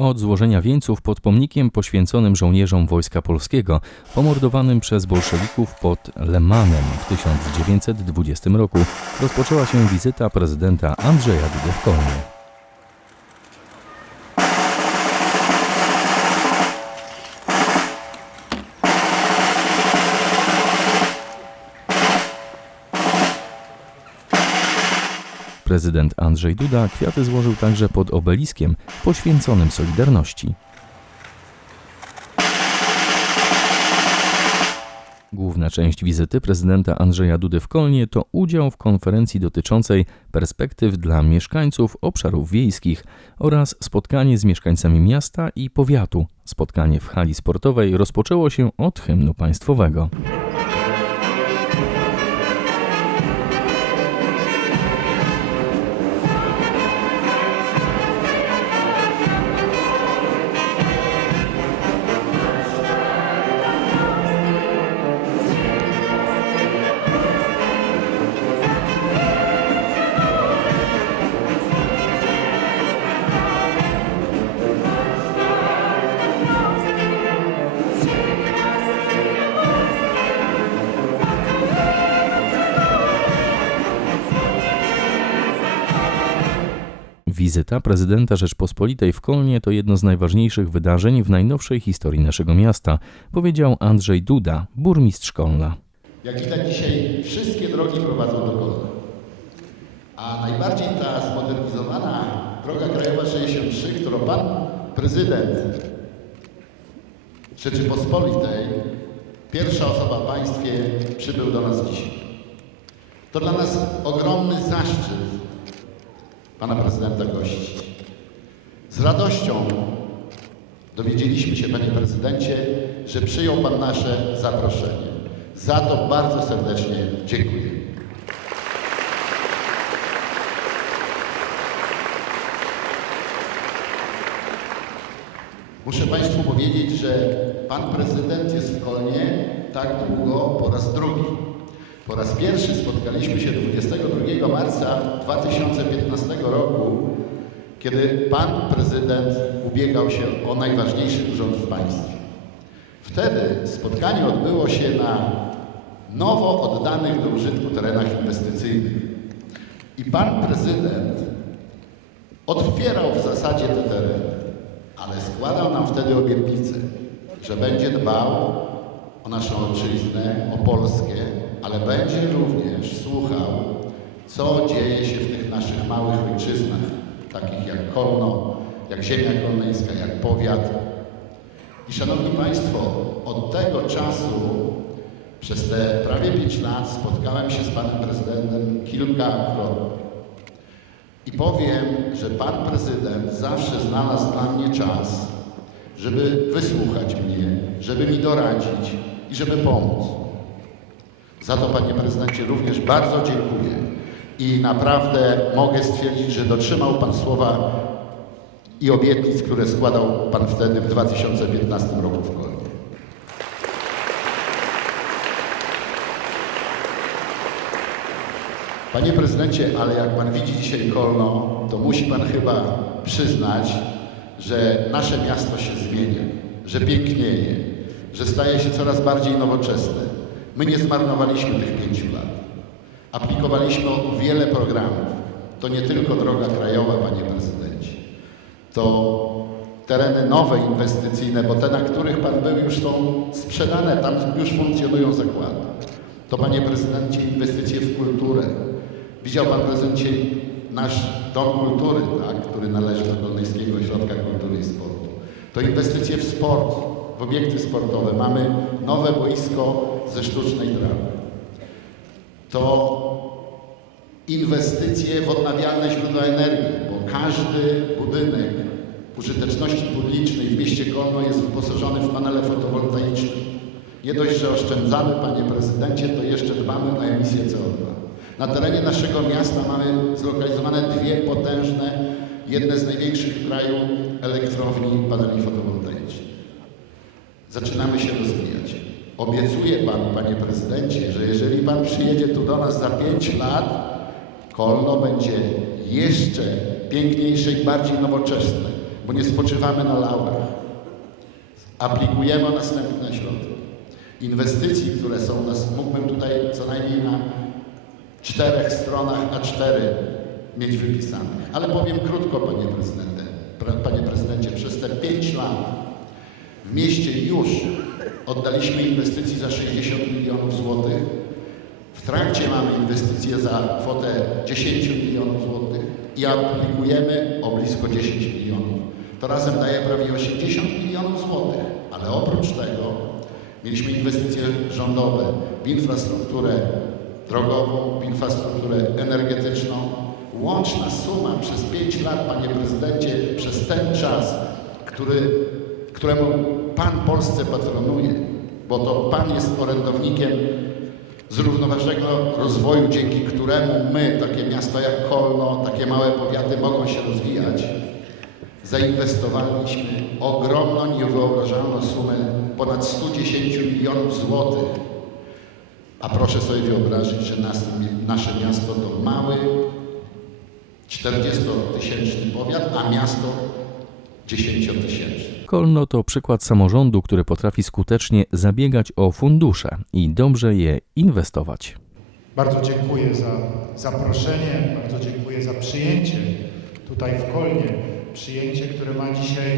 od złożenia wieńców pod pomnikiem poświęconym żołnierzom Wojska Polskiego, pomordowanym przez bolszewików pod Lemanem w 1920 roku, rozpoczęła się wizyta prezydenta Andrzeja Dudy w Kolnie. Prezydent Andrzej Duda kwiaty złożył także pod obeliskiem poświęconym Solidarności. Główna część wizyty prezydenta Andrzeja Dudy w Kolnie to udział w konferencji dotyczącej perspektyw dla mieszkańców obszarów wiejskich oraz spotkanie z mieszkańcami miasta i powiatu. Spotkanie w hali sportowej rozpoczęło się od hymnu państwowego. Wizyta prezydenta Rzeczpospolitej w Kolnie to jedno z najważniejszych wydarzeń w najnowszej historii naszego miasta, powiedział Andrzej Duda, burmistrz Kolna. Jak widać dzisiaj wszystkie drogi prowadzą do Kolna. A najbardziej ta zmodernizowana droga krajowa 63, którą pan prezydent Rzeczypospolitej, pierwsza osoba w państwie, przybył do nas dzisiaj. To dla nas ogromny zaszczyt pana prezydenta gościć. Z radością dowiedzieliśmy się, panie prezydencie, że przyjął pan nasze zaproszenie. Za to bardzo serdecznie dziękuję. Muszę Państwu powiedzieć, że Pan Prezydent jest w Kolnie tak długo po raz drugi. Po raz pierwszy spotkaliśmy się 22 marca 2015 roku, kiedy Pan Prezydent ubiegał się o najważniejszy urząd w państwie. Wtedy spotkanie odbyło się na nowo oddanych do użytku terenach inwestycyjnych. I Pan Prezydent otwierał w zasadzie te tereny, ale składał nam wtedy obietnicę, że będzie dbał o naszą ojczyznę, o Polskę, ale będzie również słuchał, co dzieje się w tych naszych małych ojczyznach, takich jak Kolno, jak ziemia kolneńska, jak powiat. I szanowni Państwo, od tego czasu przez te prawie pięć lat spotkałem się z Panem Prezydentem kilkakrotnie. I powiem, że Pan Prezydent zawsze znalazł dla mnie czas, żeby wysłuchać mnie, żeby mi doradzić i żeby pomóc. Za to, Panie Prezydencie, również bardzo dziękuję i naprawdę mogę stwierdzić, że dotrzymał Pan słowa i obietnic, które składał Pan wtedy w 2015 roku w Kolnie. Panie prezydencie, ale jak pan widzi dzisiaj Kolno, to musi pan chyba przyznać, że nasze miasto się zmienia, że pięknieje, że staje się coraz bardziej nowoczesne. My nie zmarnowaliśmy tych pięciu. Aplikowaliśmy o wiele programów. To nie tylko droga krajowa, panie prezydencie. To tereny nowe inwestycyjne, bo te, na których pan był, już są sprzedane, tam już funkcjonują zakłady. To, panie prezydencie, inwestycje w kulturę. Widział pan prezydencie nasz Dom Kultury, tak, który należy do Dolnyskiego Ośrodka Kultury i Sportu. To inwestycje w sport, w obiekty sportowe. Mamy nowe boisko ze sztucznej trawy. To inwestycje w odnawialne źródła energii, bo każdy budynek użyteczności publicznej w mieście Kolno jest wyposażony w panele fotowoltaiczne. Nie dość, że oszczędzamy, panie prezydencie, to jeszcze dbamy o emisję CO2. Na terenie naszego miasta mamy zlokalizowane dwie potężne, jedne z największych w kraju elektrowni paneli fotowoltaicznych. Zaczynamy się rozwijać. Obiecuję Panu, Panie Prezydencie, że jeżeli Pan przyjedzie tu do nas za pięć lat, Kolno będzie jeszcze piękniejsze i bardziej nowoczesne, bo nie spoczywamy na laurach. Aplikujemy o następne środki. Inwestycji, które są u nas, mógłbym tutaj co najmniej na czterech stronach A4 mieć wypisanych. Ale powiem krótko, panie prezydencie. Panie prezydencie, przez te pięć lat w mieście już oddaliśmy inwestycji za 60 milionów złotych. W trakcie mamy inwestycje za kwotę 10 milionów złotych i aplikujemy o blisko 10 milionów. To razem daje prawie 80 milionów złotych, ale oprócz tego mieliśmy inwestycje rządowe w infrastrukturę drogową, w infrastrukturę energetyczną. Łączna suma przez 5 lat, panie prezydencie, przez ten czas, który, któremu Pan Polsce patronuje, bo to Pan jest orędownikiem zrównoważonego rozwoju, dzięki któremu my, takie miasta jak Kolno, takie małe powiaty mogą się rozwijać, zainwestowaliśmy ogromną, niewyobrażalną sumę ponad 110 milionów złotych. A proszę sobie wyobrazić, że nas, nasze miasto to mały, 40-tysięczny powiat, a miasto 10-tysięczne. Kolno to przykład samorządu, który potrafi skutecznie zabiegać o fundusze i dobrze je inwestować. Bardzo dziękuję za zaproszenie, bardzo dziękuję za przyjęcie tutaj w Kolnie. Przyjęcie, które ma dzisiaj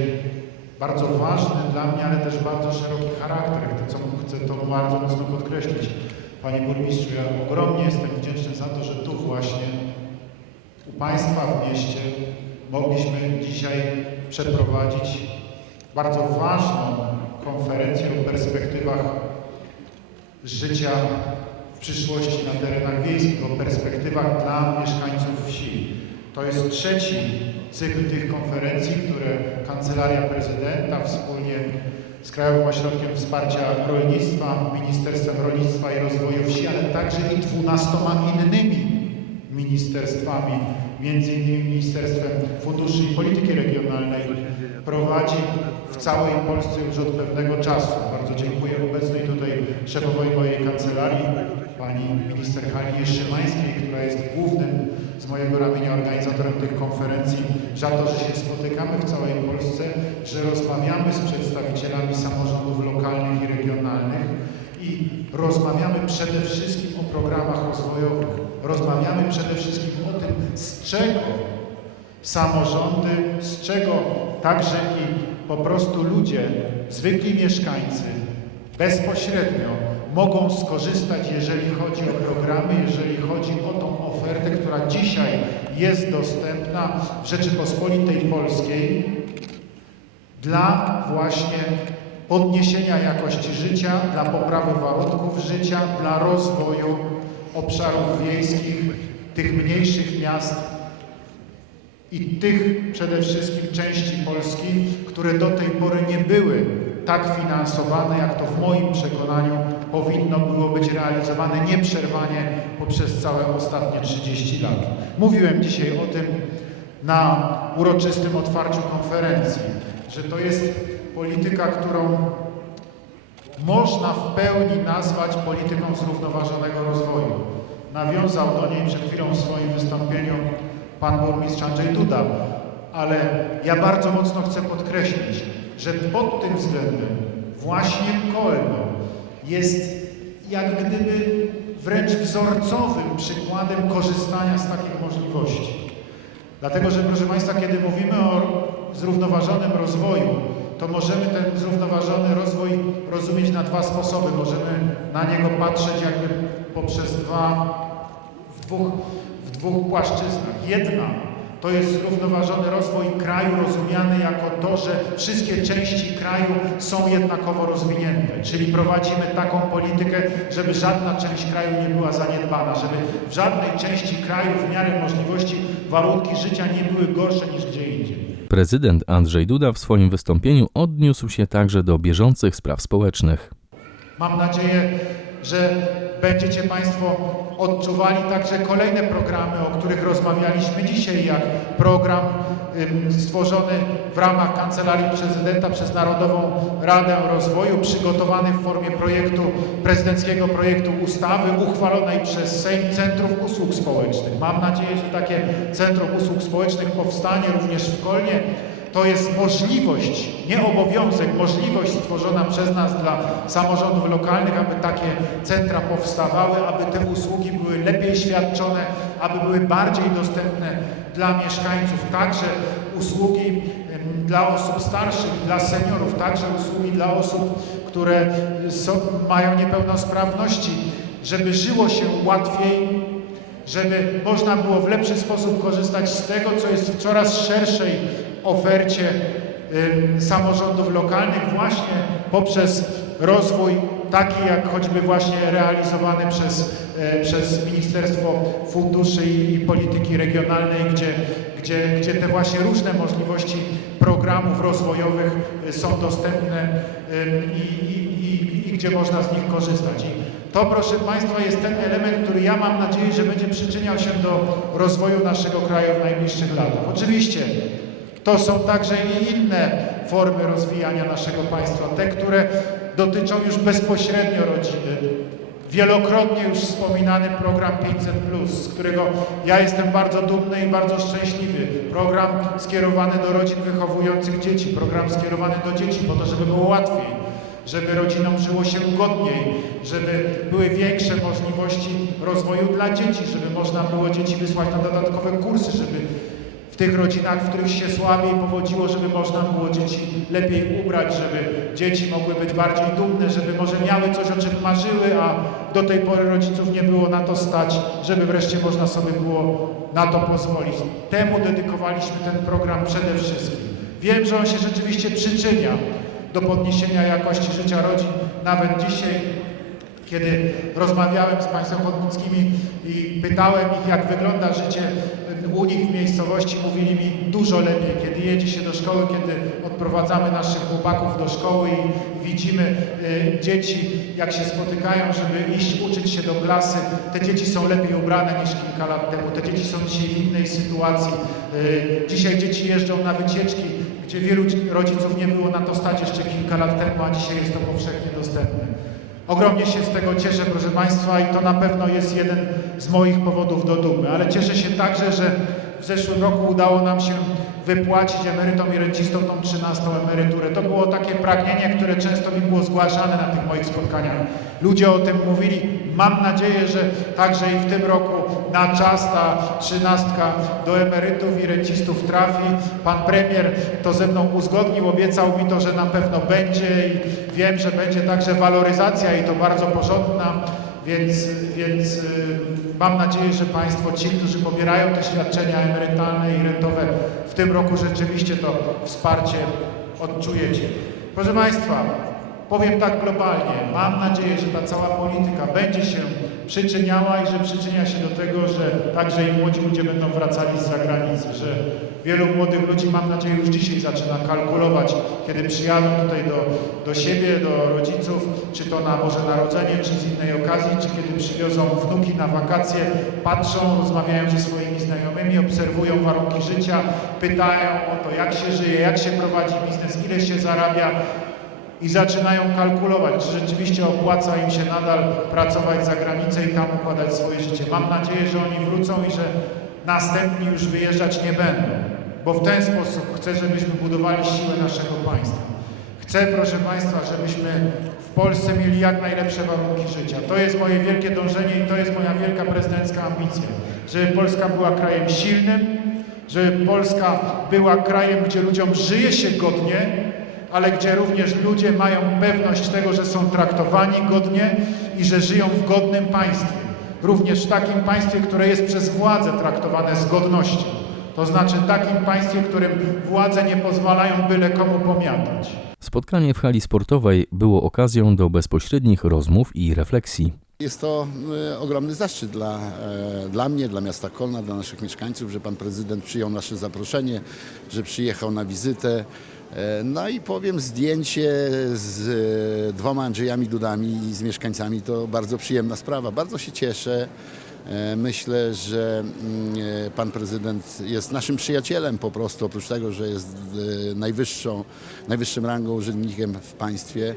bardzo ważny dla mnie, ale też bardzo szeroki charakter. To, co chcę to bardzo mocno podkreślić. Panie burmistrzu, ja ogromnie jestem wdzięczny za to, że tu właśnie u Państwa w mieście mogliśmy dzisiaj przeprowadzić bardzo ważną konferencję o perspektywach życia w przyszłości na terenach wiejskich, o perspektywach dla mieszkańców wsi. To jest trzeci cykl tych konferencji, które Kancelaria Prezydenta wspólnie z Krajowym Ośrodkiem Wsparcia Rolnictwa, Ministerstwem Rolnictwa i Rozwoju Wsi, ale także i dwunastoma innymi ministerstwami, między innymi Ministerstwem Funduszy i Polityki Regionalnej prowadzi w całej Polsce już od pewnego czasu. Bardzo dziękuję obecnej tutaj szefowej mojej kancelarii, pani minister Halinie Szymańskiej, która jest głównym z mojego ramienia organizatorem tych konferencji, za to, że się spotykamy w całej Polsce, że rozmawiamy z przedstawicielami samorządów lokalnych i regionalnych i rozmawiamy przede wszystkim o programach rozwojowych. Rozmawiamy przede wszystkim o tym, z czego samorządy, z czego także i po prostu ludzie, zwykli mieszkańcy, bezpośrednio mogą skorzystać, jeżeli chodzi o programy, jeżeli chodzi o tą ofertę, która dzisiaj jest dostępna w Rzeczypospolitej Polskiej dla właśnie podniesienia jakości życia, dla poprawy warunków życia, dla rozwoju obszarów wiejskich, tych mniejszych miast i tych przede wszystkim części Polski, które do tej pory nie były tak finansowane, jak to w moim przekonaniu powinno było być realizowane nieprzerwanie poprzez całe ostatnie 30 lat. Mówiłem dzisiaj o tym na uroczystym otwarciu konferencji, że to jest polityka, którą można w pełni nazwać polityką zrównoważonego rozwoju. Nawiązał do niej przed chwilą w swoim wystąpieniu pan burmistrz Andrzej Duda, ale ja bardzo mocno chcę podkreślić, że pod tym względem właśnie Kolno jest jak gdyby wręcz wzorcowym przykładem korzystania z takich możliwości. Dlatego, że proszę Państwa, kiedy mówimy o zrównoważonym rozwoju, to możemy ten zrównoważony rozwój rozumieć na dwa sposoby. Możemy na niego patrzeć jakby poprzez dwa, w dwóch, dwóch płaszczyznach. Jedna to jest zrównoważony rozwój kraju rozumiany jako to, że wszystkie części kraju są jednakowo rozwinięte, czyli prowadzimy taką politykę, żeby żadna część kraju nie była zaniedbana, żeby w żadnej części kraju w miarę możliwości warunki życia nie były gorsze niż gdzie indziej. Prezydent Andrzej Duda w swoim wystąpieniu odniósł się także do bieżących spraw społecznych. Mam nadzieję, że będziecie Państwo odczuwali także kolejne programy, o których rozmawialiśmy dzisiaj, jak program stworzony w ramach Kancelarii Prezydenta przez Narodową Radę Rozwoju, przygotowany w formie projektu, prezydenckiego projektu ustawy uchwalonej przez Sejm Centrum Usług Społecznych. Mam nadzieję, że takie Centrum Usług Społecznych powstanie również w Kolnie. To jest możliwość, nie obowiązek, możliwość stworzona przez nas dla samorządów lokalnych, aby takie centra powstawały, aby te usługi były lepiej świadczone, aby były bardziej dostępne dla mieszkańców, także usługi dla osób starszych, dla seniorów, także usługi dla osób, które są, mają niepełnosprawności, żeby żyło się łatwiej, żeby można było w lepszy sposób korzystać z tego, co jest w coraz szerszej ofercie samorządów lokalnych właśnie poprzez rozwój taki jak choćby właśnie realizowany przez, e, przez Ministerstwo Funduszy i, Polityki Regionalnej, gdzie, gdzie, gdzie te właśnie różne możliwości programów rozwojowych y, są dostępne i, i, i, i gdzie można z nich korzystać. I to, proszę Państwa, jest ten element, który ja mam nadzieję, że będzie przyczyniał się do rozwoju naszego kraju w najbliższych latach. Oczywiście to są także i inne formy rozwijania naszego państwa, te, które dotyczą już bezpośrednio rodziny. Wielokrotnie już wspominany program 500, z którego ja jestem bardzo dumny i bardzo szczęśliwy. Program skierowany do rodzin wychowujących dzieci, program skierowany do dzieci po to, żeby było łatwiej żeby rodzinom żyło się godniej, żeby były większe możliwości rozwoju dla dzieci, żeby można było dzieci wysłać na dodatkowe kursy, żeby tych rodzinach, w których się słabiej powodziło, żeby można było dzieci lepiej ubrać, żeby dzieci mogły być bardziej dumne, żeby może miały coś, o czym marzyły, a do tej pory rodziców nie było na to stać, żeby wreszcie można sobie było na to pozwolić. Temu dedykowaliśmy ten program przede wszystkim. Wiem, że on się rzeczywiście przyczynia do podniesienia jakości życia rodzin. Nawet dzisiaj, kiedy rozmawiałem z państwem chodnickimi i pytałem ich, jak wygląda życie u nich w miejscowości, mówili mi dużo lepiej. Kiedy jedzie się do szkoły, kiedy odprowadzamy naszych chłopaków do szkoły i widzimy y, dzieci, jak się spotykają, żeby iść uczyć się do klasy, te dzieci są lepiej ubrane niż kilka lat temu. Te dzieci są dzisiaj w innej sytuacji. Y, dzisiaj dzieci jeżdżą na wycieczki, gdzie wielu rodziców nie było na to stać jeszcze kilka lat temu, a dzisiaj jest to powszechnie dostępne. Ogromnie się z tego cieszę, proszę Państwa, i to na pewno jest jeden z moich powodów do dumy, ale cieszę się także, że w zeszłym roku udało nam się wypłacić emerytom i rencistom tą 13 emeryturę. To było takie pragnienie, które często mi było zgłaszane na tych moich spotkaniach. Ludzie o tym mówili. Mam nadzieję, że także i w tym roku na czas ta trzynastka do emerytów i rencistów trafi. Pan premier to ze mną uzgodnił, obiecał mi to, że na pewno będzie i wiem, że będzie także waloryzacja i to bardzo porządna. Więc, więc y, mam nadzieję, że Państwo, ci, którzy pobierają te świadczenia emerytalne i rentowe, w tym roku rzeczywiście to wsparcie odczujecie. Proszę Państwa, powiem tak globalnie, mam nadzieję, że ta cała polityka będzie się przyczyniała i że przyczynia się do tego, że także i młodzi ludzie będą wracali z zagranicy, że wielu młodych ludzi, mam nadzieję, już dzisiaj zaczyna kalkulować, kiedy przyjadą tutaj do, do siebie, do rodziców, czy to na Boże Narodzenie, czy z innej okazji, czy kiedy przywiozą wnuki na wakacje, patrzą, rozmawiają ze swoimi znajomymi, obserwują warunki życia, pytają o to, jak się żyje, jak się prowadzi biznes, ile się zarabia, i zaczynają kalkulować, czy rzeczywiście opłaca im się nadal pracować za granicę i tam układać swoje życie. Mam nadzieję, że oni wrócą i że następni już wyjeżdżać nie będą, bo w ten sposób chcę, żebyśmy budowali siłę naszego państwa. Chcę, proszę Państwa, żebyśmy w Polsce mieli jak najlepsze warunki życia. To jest moje wielkie dążenie i to jest moja wielka prezydencka ambicja, żeby Polska była krajem silnym, żeby Polska była krajem, gdzie ludziom żyje się godnie, ale gdzie również ludzie mają pewność tego, że są traktowani godnie i że żyją w godnym państwie. Również w takim państwie, które jest przez władzę traktowane z godnością. To znaczy takim państwie, którym władze nie pozwalają byle komu pomiatać. Spotkanie w hali sportowej było okazją do bezpośrednich rozmów i refleksji. Jest to e, ogromny zaszczyt dla, e, dla mnie, dla miasta Kolna, dla naszych mieszkańców, że pan prezydent przyjął nasze zaproszenie, że przyjechał na wizytę. E, No i powiem, zdjęcie z e, dwoma Andrzejami Dudami i z mieszkańcami to bardzo przyjemna sprawa. Bardzo się cieszę. E, Myślę, że mm, pan prezydent jest naszym przyjacielem po prostu, oprócz tego, że jest najwyższą, najwyższym rangą urzędnikiem w państwie.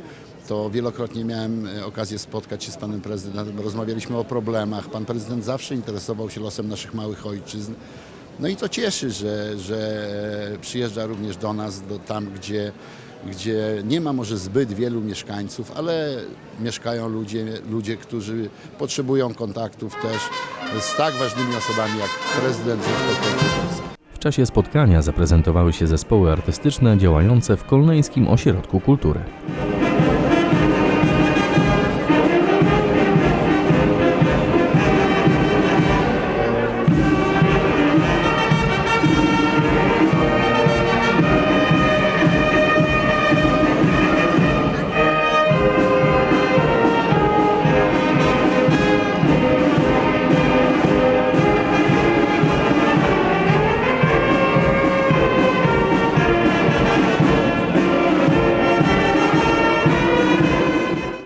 To wielokrotnie miałem okazję spotkać się z panem prezydentem, rozmawialiśmy o problemach. Pan prezydent zawsze interesował się losem naszych małych ojczyzn. No i to cieszy, że, że przyjeżdża również do nas, do tam, gdzie, gdzie nie ma może zbyt wielu mieszkańców, ale mieszkają ludzie, ludzie, którzy potrzebują kontaktów też z tak ważnymi osobami jak prezydent Rzeczypospolitej Polskiej. W czasie spotkania zaprezentowały się zespoły artystyczne działające w Kolneńskim Ośrodku Kultury.